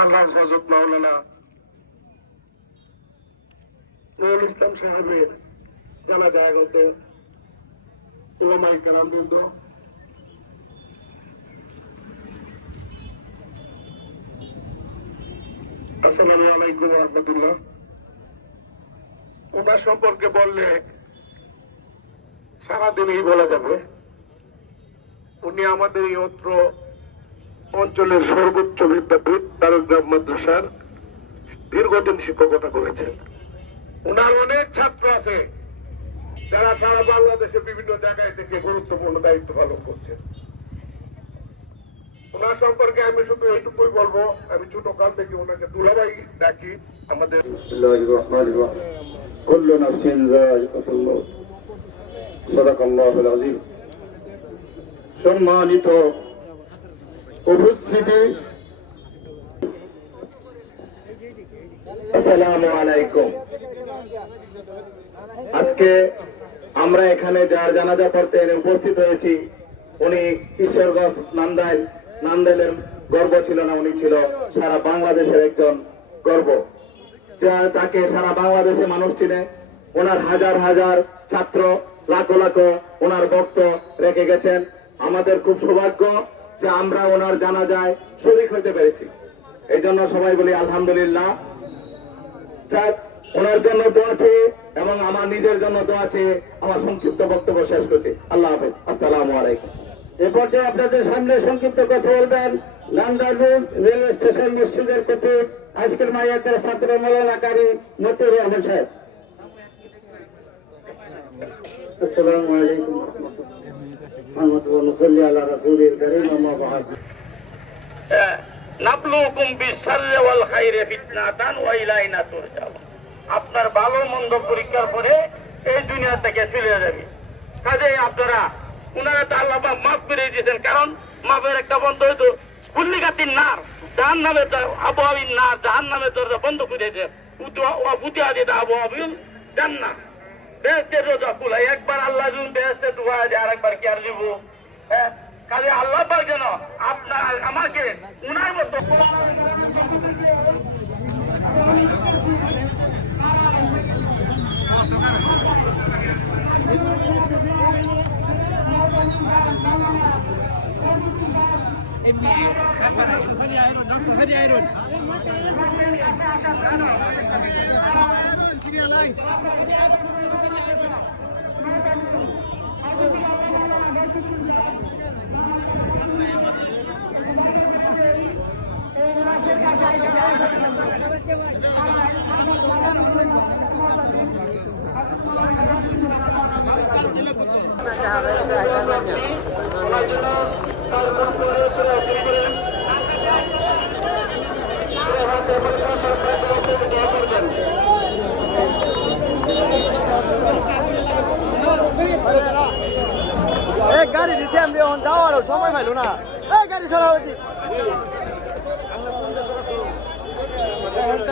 আল্লাহ হযরত মাওলানা নুরুল ইসলাম সাহেবের জানাজায় গত উলামায়ে কেরামবৃন্দ, আসসালামু আলাইকুম ওয়া রাহমাতুল্লাহ। ওনার সম্পর্কে বললে সারাদিনই বলা যাবে। উনি আমাদের এই অত্র অঞ্চলের সর্বোচ্চ বিদ্যাপীঠ দারুল মাদ্রাসার দীর্ঘদিন শিক্ষকতা করেছেন। উনার অনেক ছাত্র আছে যারা সারা বাংলাদেশে বিভিন্ন জায়গায় থেকে গুরুত্বপূর্ণ দায়িত্ব পালন করছেন। ওনার সম্পর্কে আমি শুধু এইটুকুই বলবো, আমি ছোট কাল থেকে ওনাকে দুলাভাই ডাকি। আমাদের বিসমিল্লাহির রহমানির রহিম, কুল্লু নাফসিন যায়িকাতুল মাউত, সাদাকাল্লাহুল আযীম। সম্মানিত উপস্থিতি, আসসালামু আলাইকুম। আজকে আমরা এখানে যার জানাজা পড়তে উপস্থিত হয়েছি, উনি ঈশ্বরগঞ্জ নান্দাইলের গর্ব ছিল না, উনি ছিল সারা বাংলাদেশের একজন গর্ব, যাকে সারা বাংলাদেশে মানুষ চিনে। ওনার হাজার হাজার ছাত্র, লাখো লাখো ওনার ভক্ত রেখে গেছেন। আমাদের খুব সৌভাগ্য যে আমরা ওনার জানাজায় শরীক হইতে পেরেছি। এই জন্য সবাই বলি আলহামদুলিল্লাহ। ওনার জন্য দোয়া আছে এবং আমার নিজের জন্য দোয়া আছে। আমার সংক্ষিপ্ত বক্তব্য শেষ করছি। আল্লাহ হাফেজ, আসসালামু আলাইকুম। এ পর্যায়ে আপনাদের সামনে সংক্ষিপ্ত কথা বলবেন নান্দাইল রেলওয়ে স্টেশন মসজিদের প্রতি আজকের মাইয়াতের ছাত্র মৌলানা কারি মতিউর রহমান সাহেব। আসসালামু আলাইকুম ওয়া রাহমাতুল্লাহি ওয়া সাল্লি আলা রাসূলিল কারীম, আম্মা বা'দ। নাবলুকুম বিশ-শাররি ওয়াল খাইরি ফিতনাতান ওয়া ইলাইনা তুরজাউন। আপনার ভালো মন্দ পরীক্ষার পরে এই দুনিয়া থেকে চলে যাবে। কাজেই আপনারা উনারা তো আল্লাহ মাফ করে দিয়েছেন, কারণ মাফের একটা বন্ধ হয়তো কুল্লিকাতির নার, জাহান্নামের আবহাওয়ার নার, জাহান্নামের দরজা বন্ধ করে দিয়েছে। ফুটিয়া দিতে আবহাওয়াবিল জান্নাত, বেহেশতের দরজা খোলা। একবার আল্লাহ যখন বেহেশতে ঢুকা যায়, আরেকবার কি আর দিব? হ্যাঁ, কাজে আল্লাহ পাক যেন আপনার আমাকে উনার মতো গাড়ি দিছে আমি যাওয়ার সময় পাইল না। গাড়ি সরাবতি গাড়ি